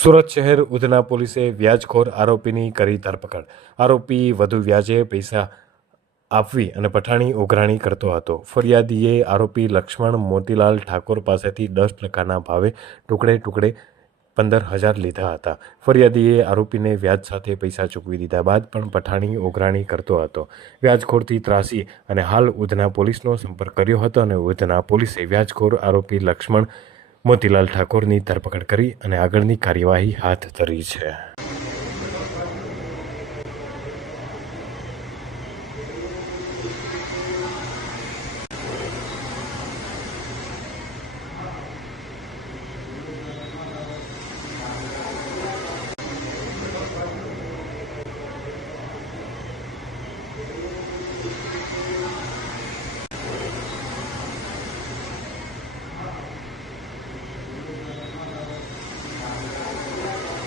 સુરત શહેર ઉધના પોલીસે વ્યાજખોર આરોપીની કરી ધરપકડ. આરોપી વધુ વ્યાજે પૈસા આપવી અને પઠાણી ઉઘરાણી કરતો હતો. ફરિયાદીએ આરોપી લક્ષ્મણ મોતીલાલ ઠાકોર પાસેથી દસ ટકાના ભાવે ટુકડે ટુકડે પંદર હજાર લીધા હતા. ફરિયાદીએ આરોપીને વ્યાજ સાથે પૈસા ચૂકવી દીધા બાદ પણ પઠાણી ઉઘરાણી કરતો હતો. વ્યાજખોરથી ત્રાસી અને હાલ ઉધના પોલીસનો સંપર્ક કર્યો હતો અને ઉધના પોલીસે વ્યાજખોર આરોપી લક્ષ્મણ મોતીલાલ ઠાકોરની ધરપકડ કરી અને આગળની કાર્યવાહી હાથ ધરી છે.